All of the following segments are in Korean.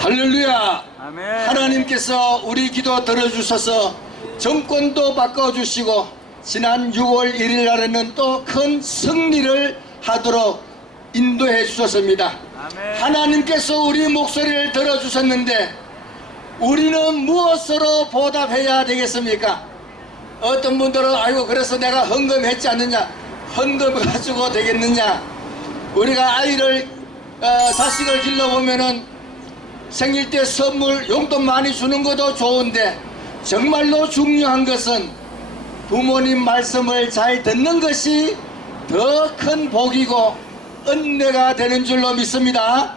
할렐루야. 아멘. 하나님께서 우리 기도 들어주셔서 정권도 바꿔주시고 지난 6월 1일 날에는 또 큰 승리를 하도록 인도해 주셨습니다. 아멘. 하나님께서 우리 목소리를 들어주셨는데 우리는 무엇으로 보답해야 되겠습니까? 어떤 분들은 아이고 그래서 내가 헌금했지 않느냐, 헌금 가지고 되겠느냐. 우리가 아이를 자식을 길러보면은 생일 때 선물 용돈 많이 주는 것도 좋은데 정말로 중요한 것은 부모님 말씀을 잘 듣는 것이 더 큰 복이고 은혜가 되는 줄로 믿습니다.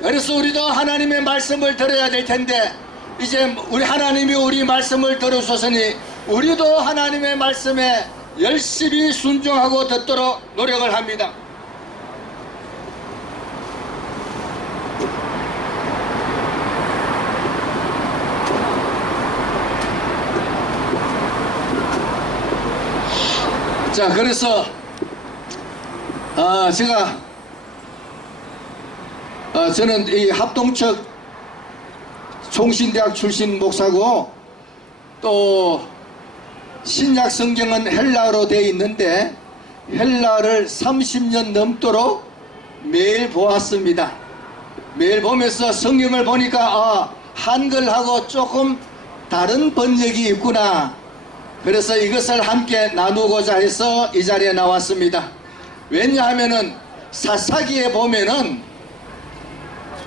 그래서 우리도 하나님의 말씀을 들어야 될 텐데 이제 우리 하나님이 우리 말씀을 들어주셨으니 우리도 하나님의 말씀에 열심히 순종하고 듣도록 노력을 합니다. 자, 그래서 제가 저는 이 합동측 총신대학 출신 목사고 또 신약 성경은 헬라어로 되어 있는데 헬라어를 30년 넘도록 매일 보았습니다. 매일 보면서 성경을 보니까 한글하고 조금 다른 번역이 있구나. 그래서 이것을 함께 나누고자 해서 이 자리에 나왔습니다. 왜냐하면은 사사기에 보면은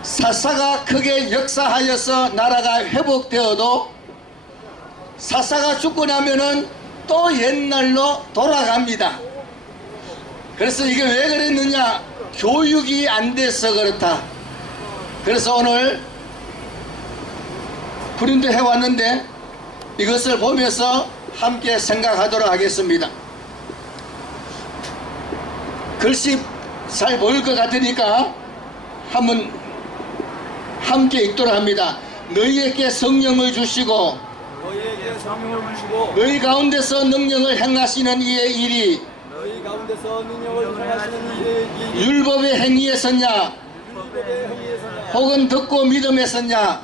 사사가 크게 역사하여서 나라가 회복되어도 사사가 죽고 나면은 또 옛날로 돌아갑니다. 그래서 이게 왜 그랬느냐? 교육이 안 돼서 그렇다. 그래서 오늘 프린트 해왔는데 이것을 보면서 함께 생각하도록 하겠습니다. 글씨 잘 보일 것 같으니까 한번 함께 읽도록 합니다. 너희에게 성령을 주시고 너희 가운데서 능력을 행하시는 이의 일이 율법의 행위에서냐 혹은 듣고 믿음에서냐.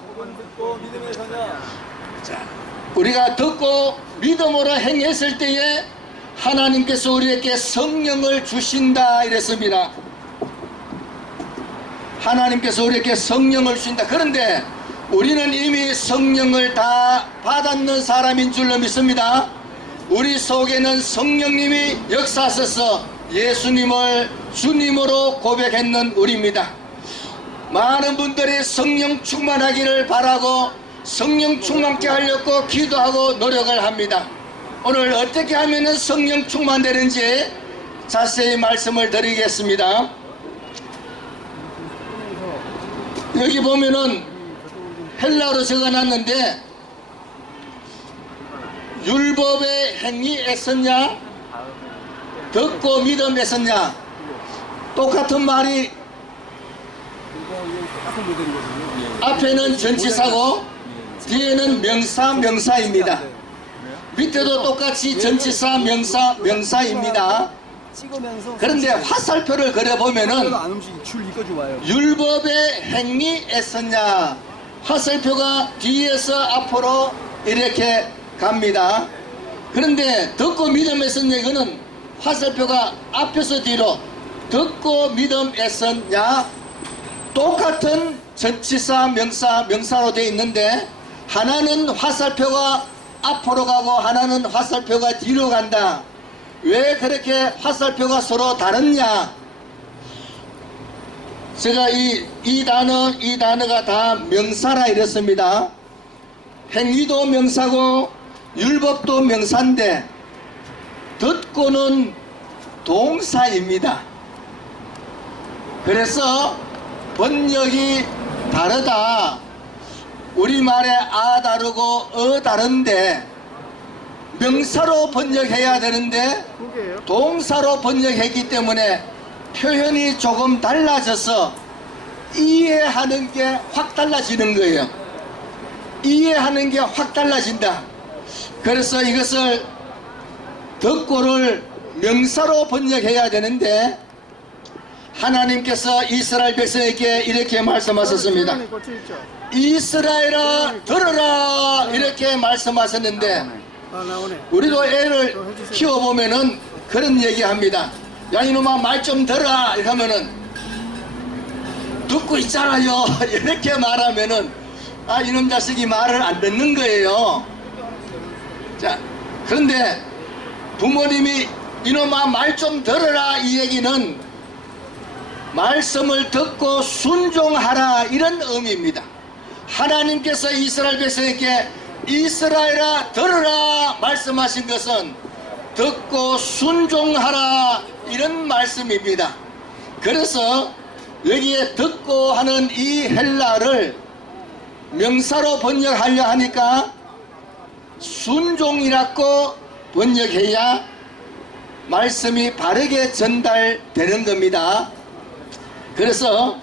자, 우리가 듣고 믿음으로 행했을 때에 하나님께서 우리에게 성령을 주신다 이랬습니다. 하나님께서 우리에게 성령을 주신다. 그런데 우리는 이미 성령을 다 받았는 사람인 줄로 믿습니다. 우리 속에는 성령님이 역사하셔서 예수님을 주님으로 고백했는 우리입니다. 많은 분들이 성령 충만하기를 바라고 성령 충만케 하려고 기도하고 노력을 합니다. 오늘 어떻게 하면 성령 충만되는지 자세히 말씀을 드리겠습니다. 여기 보면은 헬라어로 적어놨는데 율법의 행위에서냐 듣고 믿음에서냐. 똑같은 말이 앞에는 전치사고 뒤에는 명사입니다. 밑에도 똑같이 전치사 명사입니다. 그런데 화살표를 그려보면은 율법의 행위에서냐 화살표가 뒤에서 앞으로 이렇게 갑니다. 그런데 듣고 믿음에서냐 이거는 화살표가 앞에서 뒤로 듣고 믿음에서냐 똑같은 전치사 명사로 되어 있는데 하나는 화살표가 앞으로 가고 하나는 화살표가 뒤로 간다. 왜 그렇게 화살표가 서로 다르냐? 제가 이 단어가 다 명사라 이랬습니다. 행위도 명사고 율법도 명사인데 듣고는 동사입니다. 그래서 번역이 다르다. 우리말에 아 다르고 어 다른데 명사로 번역해야 되는데 동사로 번역했기 때문에 표현이 조금 달라져서 이해하는 게 확 달라지는 거예요. 이해하는 게 확 달라진다. 그래서 이것을 듣고를 명사로 번역해야 되는데 하나님께서 이스라엘 백성에게 이렇게 말씀하셨습니다. 이스라엘아 들으라 이렇게 말씀하셨는데, 우리도 애를 키워보면은 그런 얘기합니다. 야 이놈아 말 좀 들어라 이러면은 듣고 있잖아요 이렇게 말하면은 아 이놈 자식이 말을 안 듣는 거예요. 자, 그런데 부모님이 이놈아 말 좀 들어라 이 얘기는 말씀을 듣고 순종하라 이런 의미입니다. 하나님께서 이스라엘 백성에게 이스라엘아 들으라 말씀하신 것은 듣고 순종하라 이런 말씀입니다. 그래서 여기에 듣고 하는 이 헬라를 명사로 번역하려 하니까 순종이라고 번역해야 말씀이 바르게 전달되는 겁니다. 그래서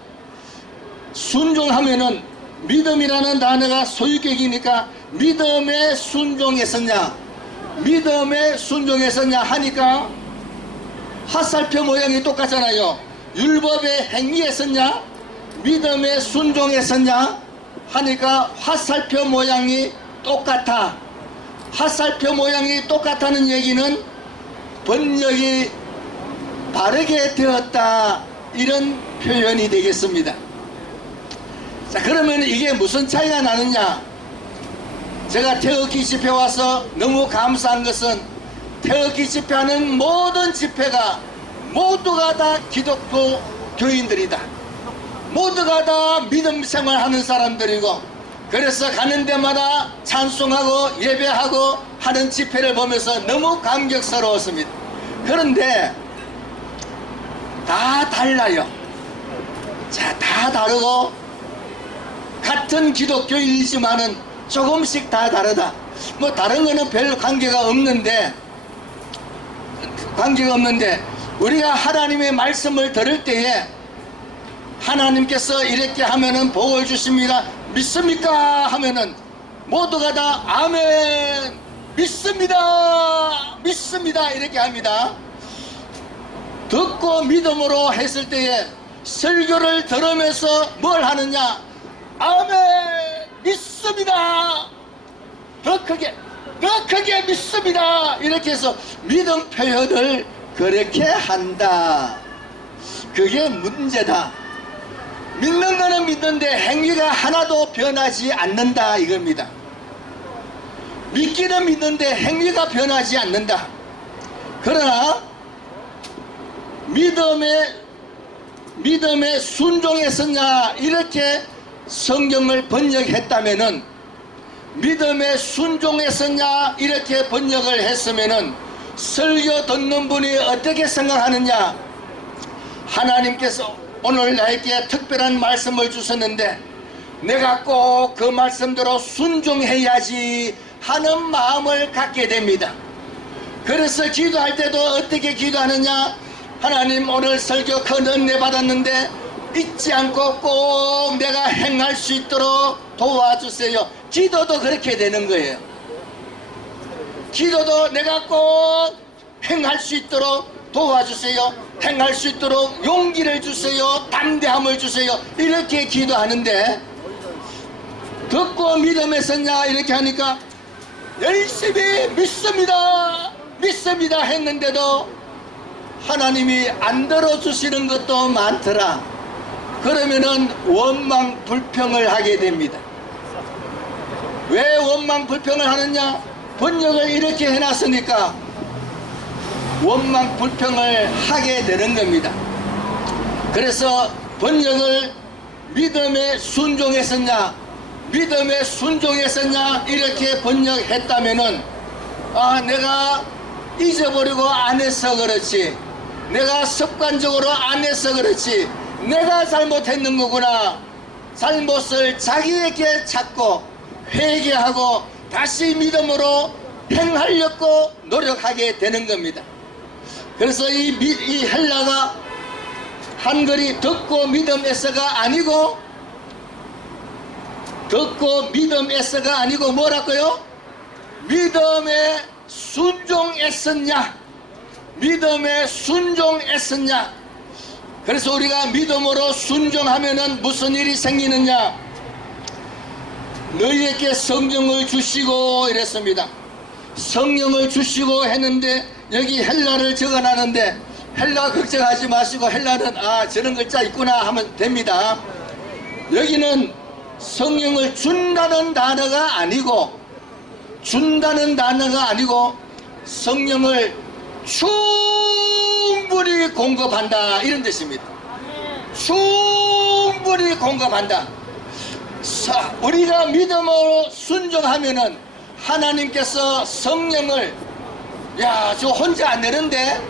순종하면은 믿음이라는 단어가 소유격이니까 믿음에 순종했었냐 믿음에 순종했었냐 하니까 화살표 모양이 똑같잖아요. 율법의 행위했었냐 믿음에 순종했었냐 하니까 화살표 모양이 똑같아. 화살표 모양이 똑같다는 얘기는 번역이 바르게 되었다 이런 표현이 되겠습니다. 자, 그러면 이게 무슨 차이가 나느냐? 제가 태극기 집회 와서 너무 감사한 것은 태극기 집회하는 모든 집회가 모두가 다 기독교 교인들이다. 모두가 다 믿음 생활하는 사람들이고, 그래서 가는 데마다 찬송하고 예배하고 하는 집회를 보면서 너무 감격스러웠습니다. 그런데 다 달라요. 자, 다 다르고 같은 기독교인이지만은 조금씩 다 다르다. 뭐 다른 거는 별 관계가 없는데 우리가 하나님의 말씀을 들을 때에 하나님께서 이렇게 하면은 복을 주십니다. 믿습니까? 하면은 모두가 다 아멘 믿습니다 믿습니다 이렇게 합니다. 듣고 믿음으로 했을 때에 설교를 들으면서 뭘 하느냐? 아멘 믿습니다 더 크게 믿습니다 이렇게 해서 믿음 표현을 그렇게 한다. 그게 문제다. 믿는 거는 믿는데 행위가 하나도 변하지 않는다 이겁니다. 믿기는 믿는데 행위가 변하지 않는다. 그러나 믿음에 순종했었냐 이렇게 성경을 번역했다면은, 믿음에 순종했었냐 이렇게 번역을 했으면은 설교 듣는 분이 어떻게 생각하느냐? 하나님께서 오늘 나에게 특별한 말씀을 주셨는데 내가 꼭 그 말씀대로 순종해야지 하는 마음을 갖게 됩니다. 그래서 기도할 때도 어떻게 기도하느냐? 하나님 오늘 설교 큰 은혜 받았는데 잊지 않고 꼭 내가 행할 수 있도록 도와주세요. 기도도 그렇게 되는 거예요. 기도도 내가 꼭 행할 수 있도록 도와주세요. 행할 수 있도록 용기를 주세요. 담대함을 주세요. 이렇게 기도하는데 듣고 믿음에 섰냐 이렇게 하니까 열심히 믿습니다 했는데도 하나님이 안 들어주시는 것도 많더라. 그러면은 원망 불평을 하게 됩니다. 왜 원망 불평을 하느냐? 번역을 이렇게 해놨으니까 원망 불평을 하게 되는 겁니다. 그래서 번역을 믿음에 순종했었냐 이렇게 번역했다면은 아 내가 잊어버리고 안 해서 그렇지, 내가 습관적으로 안 해서 그렇지, 내가 잘못했는 거구나, 잘못을 자기에게 찾고 회개하고 다시 믿음으로 행하려고 노력하게 되는 겁니다. 그래서 이 헬라가 한글이 듣고 믿음에서가 아니고 뭐라고요? 믿음에 순종했었냐. 그래서 우리가 믿음으로 순종하면은 무슨 일이 생기느냐? 너희에게 성령을 주시고 이랬습니다. 성령을 주시고 했는데 여기 헬라를 적어놨는데 헬라 걱정하지 마시고 헬라는 저런 글자 있구나 하면 됩니다. 여기는 성령을 준다는 단어가 아니고 성령을 충분히 공급한다 이런 뜻입니다. 충분히 공급한다. 우리가 믿음으로 순종하면은 하나님께서 성령을 저 혼자 안 되는데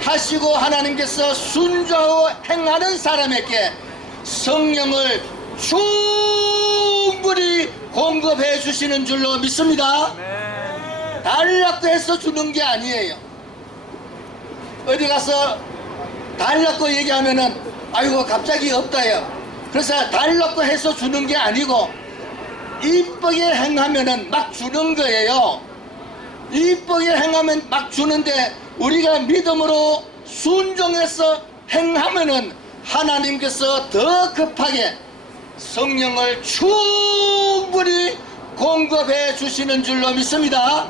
하시고 하나님께서 순종하고 행하는 사람에게 성령을 충분히 공급해 주시는 줄로 믿습니다. 달라고 해서 주는 게 아니에요. 어디 가서 달라고 얘기하면은 아이고 갑자기 없다요. 그래서 달라고 해서 주는 게 아니고 이쁘게 행하면은 막 주는 거예요. 이쁘게 행하면 막 주는데 우리가 믿음으로 순종해서 행하면은 하나님께서 더 급하게 성령을 충분히 공급해 주시는 줄로 믿습니다.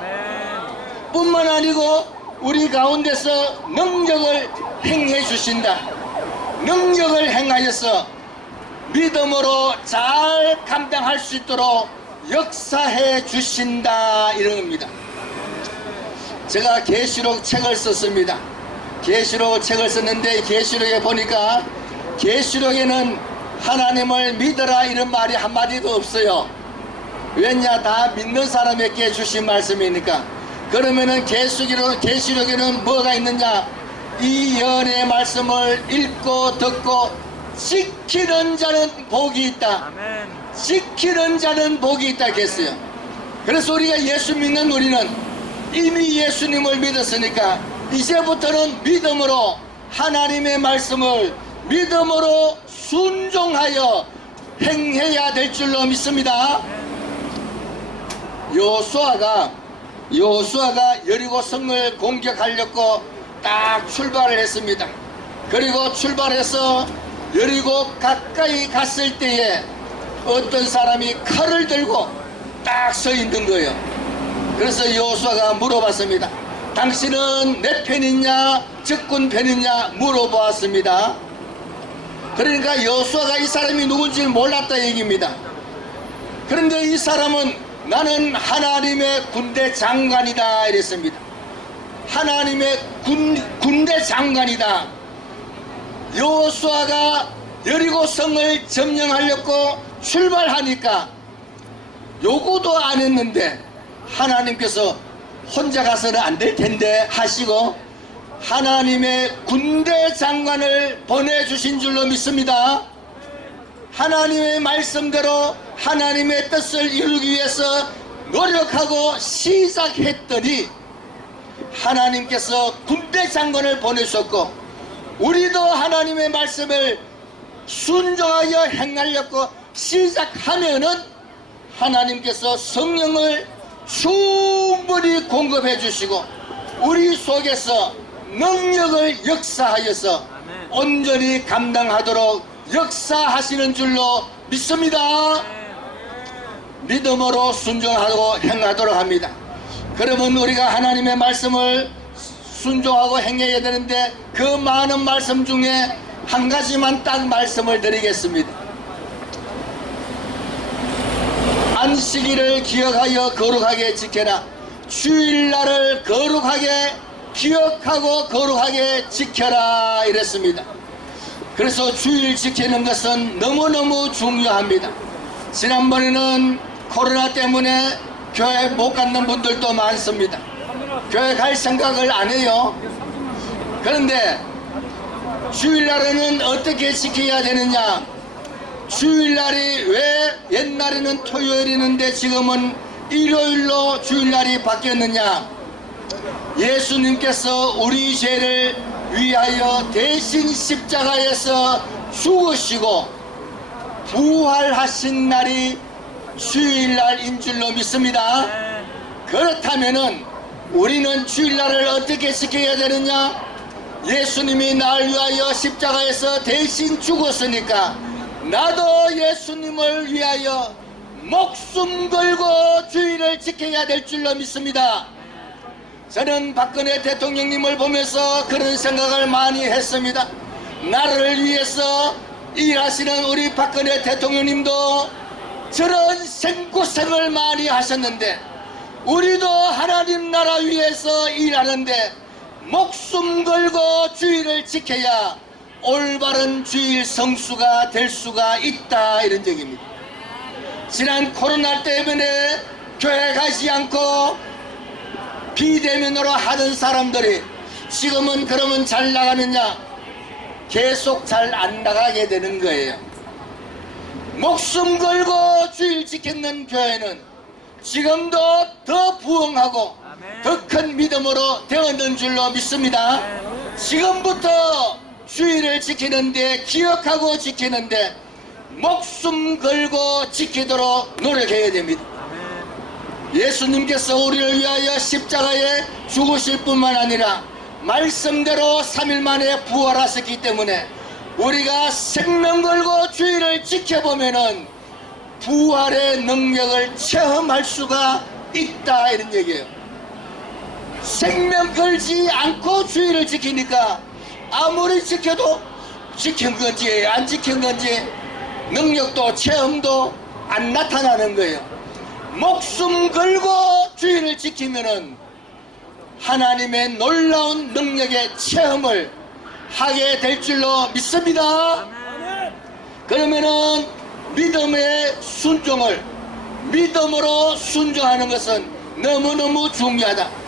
뿐만 아니고 우리 가운데서 능력을 행해 주신다. 능력을 행하여서 믿음으로 잘 감당할 수 있도록 역사해 주신다 이런 겁니다. 제가 계시록 책을 썼습니다. 계시록 책을 썼는데 계시록에 보니까 계시록에는 하나님을 믿어라 이런 말이 한마디도 없어요. 왜냐? 다 믿는 사람에게 주신 말씀이니까. 그러면은 계시록에는 뭐가 있느냐? 이 연의 말씀을 읽고 듣고 지키는 자는 복이 있다. 지키는 자는 복이 있다 했어요. 그래서 우리가 예수 믿는 우리는 이미 예수님을 믿었으니까 이제부터는 믿음으로 하나님의 말씀을 믿음으로 순종하여 행해야 될 줄로 믿습니다. 여호수아가 여리고 성을 공격하려고 딱 출발을 했습니다. 그리고 출발해서 여리고 가까이 갔을 때에 어떤 사람이 칼을 들고 딱 서 있는 거예요. 그래서 여호수아가 물어봤습니다. 당신은 내 편이냐 적군 편이냐 물어보았습니다. 그러니까 여호수아가 이 사람이 누군지 몰랐다 얘기입니다. 그런데 이 사람은 나는 하나님의 군대 장관이다 이랬습니다. 하나님의 군대 장관이다. 여호수아가 여리고 성을 점령하려고 출발하니까 요구도 안 했는데 하나님께서 혼자 가서는 안 될 텐데 하시고 하나님의 군대 장관을 보내주신 줄로 믿습니다. 하나님의 말씀대로 하나님의 뜻을 이루기 위해서 노력하고 시작했더니 하나님께서 군대 장관을 보내셨고 우리도 하나님의 말씀을 순종하여 행하려고 시작하면은 하나님께서 성령을 충분히 공급해 주시고 우리 속에서 능력을 역사하여서 온전히 감당하도록 역사하시는 줄로 믿습니다. 믿음으로 순종하고 행하도록 합니다. 그러면 우리가 하나님의 말씀을 순종하고 행해야 되는데 그 많은 말씀 중에 한 가지만 딱 말씀을 드리겠습니다. 안식일을 기억하여 거룩하게 지켜라. 주일날을 거룩하게 기억하고 거룩하게 지켜라 이랬습니다. 그래서 주일 지키는 것은 너무너무 중요합니다. 지난번에는 코로나 때문에 교회 못 가는 분들도 많습니다. 교회 갈 생각을 안 해요. 그런데 주일날에는 어떻게 지켜야 되느냐? 주일날이 왜 옛날에는 토요일이었는데 지금은 일요일로 주일날이 바뀌었느냐? 예수님께서 우리 죄를 위하여 대신 십자가에서 죽으시고 부활하신 날이 주일날인 줄로 믿습니다. 그렇다면은 우리는 주일날을 어떻게 지켜야 되느냐? 예수님이 날 위하여 십자가에서 대신 죽었으니까 나도 예수님을 위하여 목숨 걸고 주의를 지켜야 될 줄로 믿습니다. 저는 박근혜 대통령님을 보면서 그런 생각을 많이 했습니다. 나를 위해서 일하시는 우리 박근혜 대통령님도 저런 생고생을 많이 하셨는데 우리도 하나님 나라 위해서 일하는데 목숨 걸고 주의를 지켜야 올바른 주일 성수가 될 수가 있다, 이런 얘기입니다. 지난 코로나 때문에 교회 가지 않고 비대면으로 하던 사람들이 지금은 그러면 잘 나가느냐? 계속 잘 안 나가게 되는 거예요. 목숨 걸고 주일 지켰는 교회는 지금도 더 부흥하고 더 큰 믿음으로 되었는 줄로 믿습니다. 지금부터 주일을 지키는데, 기억하고 지키는데 목숨 걸고 지키도록 노력해야 됩니다. 예수님께서 우리를 위하여 십자가에 죽으실 뿐만 아니라 말씀대로 3일 만에 부활하셨기 때문에 우리가 생명 걸고 주일을 지켜보면은 부활의 능력을 체험할 수가 있다, 이런 얘기예요. 생명 걸지 않고 주일을 지키니까 아무리 지켜도 지킨 건지 안 지킨 건지 능력도 체험도 안 나타나는 거예요. 목숨 걸고 주일을 지키면은 하나님의 놀라운 능력의 체험을 하게 될 줄로 믿습니다. 그러면은 믿음의 순종을, 믿음으로 순종하는 것은 너무너무 중요하다.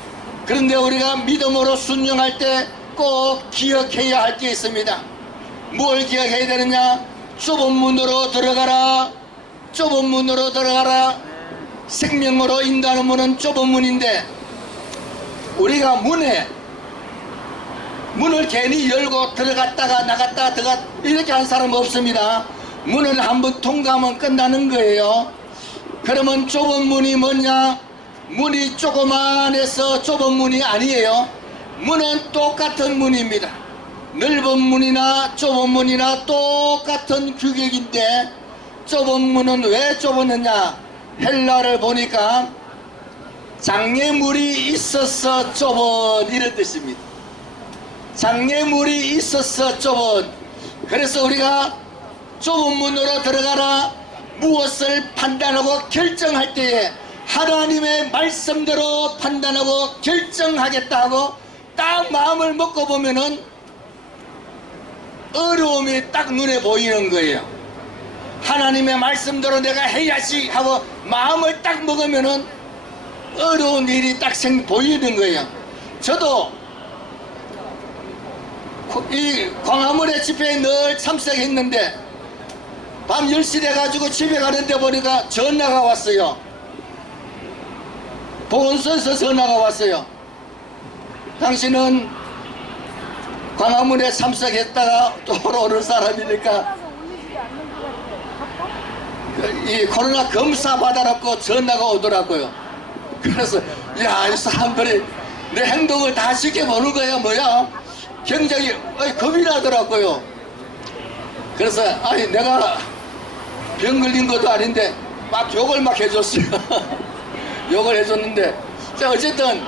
그런데 우리가 믿음으로 순종할 때 꼭 기억해야 할 게 있습니다. 뭘 기억해야 되느냐? 좁은 문으로 들어가라. 좁은 문으로 들어가라. 생명으로 인도하는 문은 좁은 문인데 우리가 문을 괜히 열고 들어갔다가 나갔다가 들어갔 이렇게 한 사람 없습니다. 문을 한번 통과하면 끝나는 거예요. 그러면 좁은 문이 뭐냐? 문이 조그만해서 좁은 문이 아니에요. 문은 똑같은 문입니다. 넓은 문이나 좁은 문이나 똑같은 규격인데 좁은 문은 왜 좁았느냐? 헬라를 보니까 장애물이 있어서 좁은, 이런 뜻입니다. 장애물이 있어서 좁은. 그래서 우리가 좁은 문으로 들어가라 무엇을 판단하고 결정할 때에 하나님의 말씀대로 판단하고 결정하겠다 하고 딱 마음을 먹고 보면은 어려움이 딱 눈에 보이는 거예요. 하나님의 말씀대로 내가 해야지 하고 마음을 딱 먹으면은 어려운 일이 딱 보이는 거예요. 저도 이 광화문의 집회에 늘 참석했는데 밤 10시 돼가지고 집에 가는데 보니까 전화가 왔어요. 보건소에서 전화가 왔어요. 당신은 광화문에 참석했다가 돌아오는 사람이니까 이 코로나 검사 받아놓고 전화가 오더라고요. 그래서 야, 이 사람들이 내 행동을 다 지켜보는 거야 뭐야. 굉장히 겁이 나더라고요. 그래서 아니 내가 병 걸린 것도 아닌데 막 욕을 막 해줬어요. 욕을 해줬는데 자 어쨌든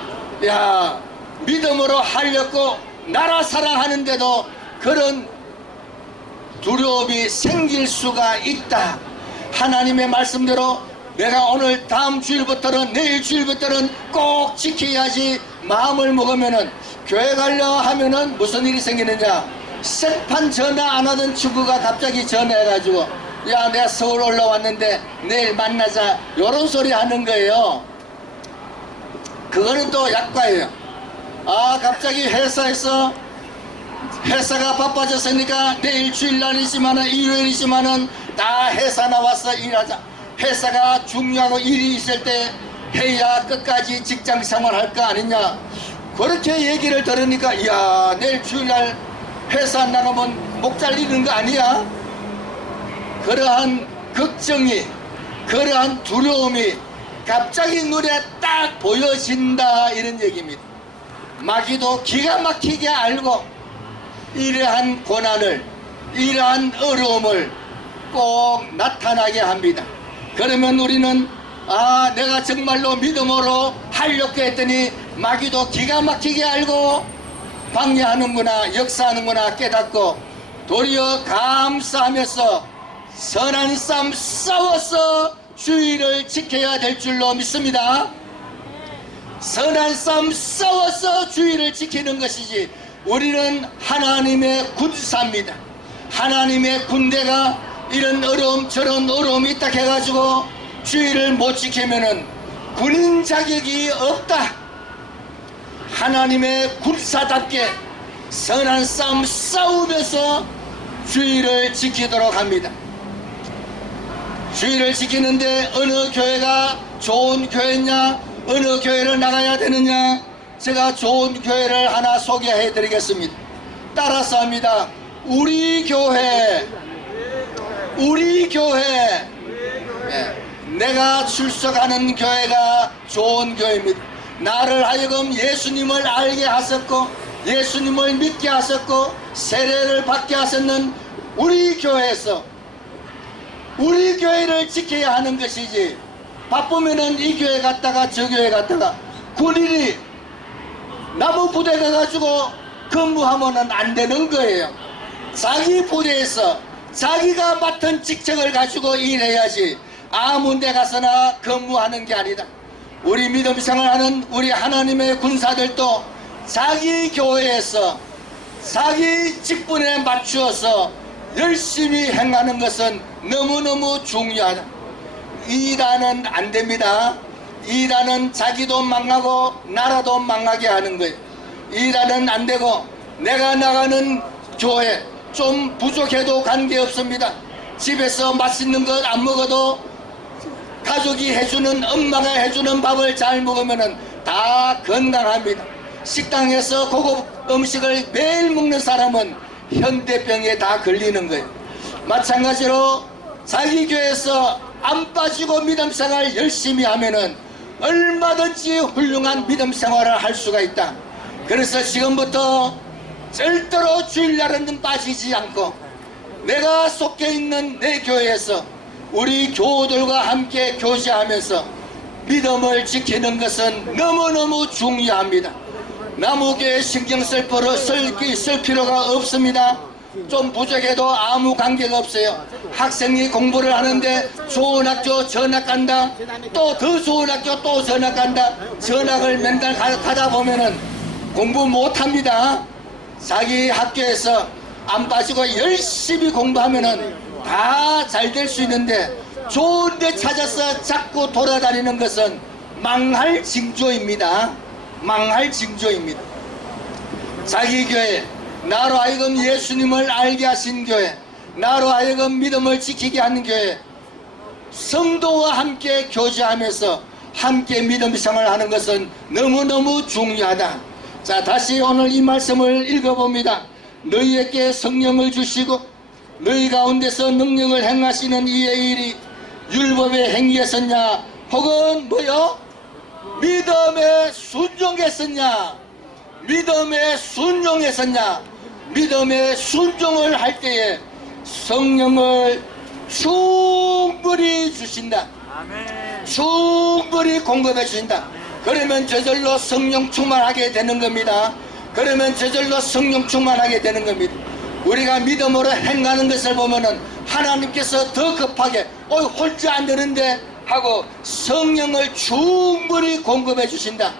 야, 믿음으로 하려고 나라 사랑하는데도 그런 두려움이 생길 수가 있다. 하나님의 말씀대로 내가 오늘 다음 주일부터는 내일 주일부터는 꼭 지켜야지 마음을 먹으면은 교회 가려 하면은 무슨 일이 생기느냐? 생판 전화 안 하던 친구가 갑자기 전화해가지고 야, 내가 서울 올라왔는데 내일 만나자, 요런 소리 하는 거예요. 그거는 또 약과예요. 아, 갑자기 회사에서 회사가 바빠졌으니까 내일 주일날이지만은 일요일이지만은 다 회사 나와서 일하자. 회사가 중요하고 일이 있을 때 해야 끝까지 직장 생활할 거 아니냐. 그렇게 얘기를 들으니까 야, 내일 주일날 회사 안 나가면 목 잘리는 거 아니야? 그러한 걱정이, 그러한 두려움이 갑자기 눈에 딱 보여진다, 이런 얘기입니다. 마귀도 기가 막히게 알고 이러한 고난을, 이러한 어려움을 꼭 나타나게 합니다. 그러면 우리는 내가 정말로 믿음으로 하려고 했더니 마귀도 기가 막히게 알고 방해하는구나, 역사하는구나 깨닫고 도리어 감사하면서 선한 싸움 싸워서 주의를 지켜야 될 줄로 믿습니다. 선한 싸움 싸워서 주의를 지키는 것이지, 우리는 하나님의 군사입니다. 하나님의 군대가 이런 어려움 저런 어려움이 있다 해가지고 주의를 못 지키면은 군인 자격이 없다. 하나님의 군사답게 선한 싸움 싸우면서 주의를 지키도록 합니다. 주의를 지키는데 어느 교회가 좋은 교회냐, 어느 교회를 나가야 되느냐, 제가 좋은 교회를 하나 소개해 드리겠습니다. 따라서 합니다. 우리 교회, 내가 출석하는 교회가 좋은 교회입니다. 나를 하여금 예수님을 알게 하셨고 예수님을 믿게 하셨고 세례를 받게 하셨는 우리 교회에서 우리 교회를 지켜야 하는 것이지, 바쁘면은 이 교회 갔다가 저 교회 갔다가 군인이 나무 부대 가가지고 근무하면은 안 되는 거예요. 자기 부대에서 자기가 맡은 직책을 가지고 일해야지 아무 데 가서나 근무하는 게 아니다. 우리 믿음 생활하는 우리 하나님의 군사들도 자기 교회에서 자기 직분에 맞추어서 열심히 행하는 것은 너무너무 중요하다. 이단은 안 됩니다. 이단은 자기도 망하고 나라도 망하게 하는 거예요. 이단은 안 되고, 내가 나가는 교회 좀 부족해도 관계없습니다. 집에서 맛있는 것 안 먹어도 가족이 해주는, 엄마가 해주는 밥을 잘 먹으면 다 건강합니다. 식당에서 고급 음식을 매일 먹는 사람은 현대병에 다 걸리는 거예요. 마찬가지로 자기 교회에서 안 빠지고 믿음 생활 열심히 하면은 얼마든지 훌륭한 믿음 생활을 할 수가 있다. 그래서 지금부터 절대로 주일날은 빠지지 않고 내가 속해 있는 내 교회에서 우리 교우들과 함께 교제하면서 믿음을 지키는 것은 너무너무 중요합니다. 남에게 신경 쓸 필요가 없습니다. 좀 부족해도 아무 관계가 없어요. 학생이 공부를 하는데 좋은 학교 전학 간다, 또 더 좋은 학교 또 전학 간다. 전학을 맨날 가다 보면은 공부 못합니다. 자기 학교에서 안 빠지고 열심히 공부하면은 다 잘 될 수 있는데, 좋은 데 찾아서 자꾸 돌아다니는 것은 망할 징조입니다. 망할 징조입니다. 자기 교회, 나로 하여금 예수님을 알게 하신 교회, 나로 하여금 믿음을 지키게 하는 교회, 성도와 함께 교제하면서 함께 믿음 생활하는 것은 너무너무 중요하다. 자, 다시 오늘 이 말씀을 읽어봅니다. 너희에게 성령을 주시고 너희 가운데서 능력을 행하시는 이의 일이 율법의 행위였었냐, 혹은 뭐요? 믿음에 순종했었냐? 믿음에 순종했었냐? 믿음에 순종을 할 때에 성령을 충분히 주신다. 충분히 공급해 주신다. 그러면 저절로 성령 충만하게 되는 겁니다. 그러면 저절로 성령 충만하게 되는 겁니다. 우리가 믿음으로 행하는 것을 보면은 하나님께서 더 급하게 혼자 안 되는데 하고 성령을 충분히 공급해 주신다.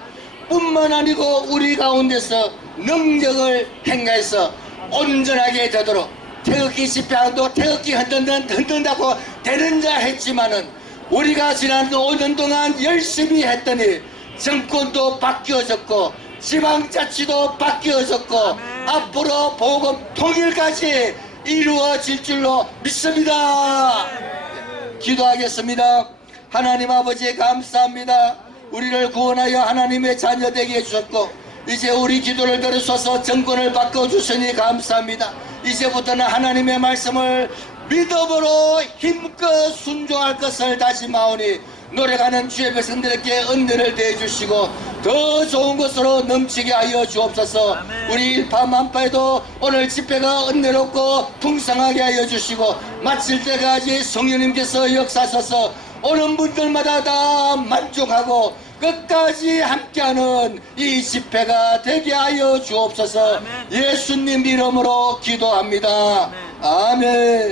뿐만 아니고 우리 가운데서 능력을 행하여서 온전하게 되도록, 태극기 집회도 태극기 흔든다고 되는 자 했지만은 우리가 지난 5년 동안 열심히 했더니 정권도 바뀌어졌고 지방자치도 바뀌어졌고 앞으로 복음 통일까지 이루어질 줄로 믿습니다. 기도하겠습니다. 하나님 아버지 감사합니다. 우리를 구원하여 하나님의 자녀 되게 해주셨고 이제 우리 기도를 들으셔서 정권을 바꿔주시니 감사합니다. 이제부터는 하나님의 말씀을 믿음으로 힘껏 순종할 것을 다짐하오니 노래가는 주의 백성들에게 은혜를 대해주시고 더 좋은 것으로 넘치게 하여 주옵소서. 아멘. 우리 일파만파에도 오늘 집회가 은혜롭고 풍성하게 하여 주시고 마칠 때까지 성령님께서 역사하셔서 오는 분들마다 다 만족하고 끝까지 함께하는 이 집회가 되게 하여 주옵소서. 아멘. 예수님 이름으로 기도합니다. 아멘.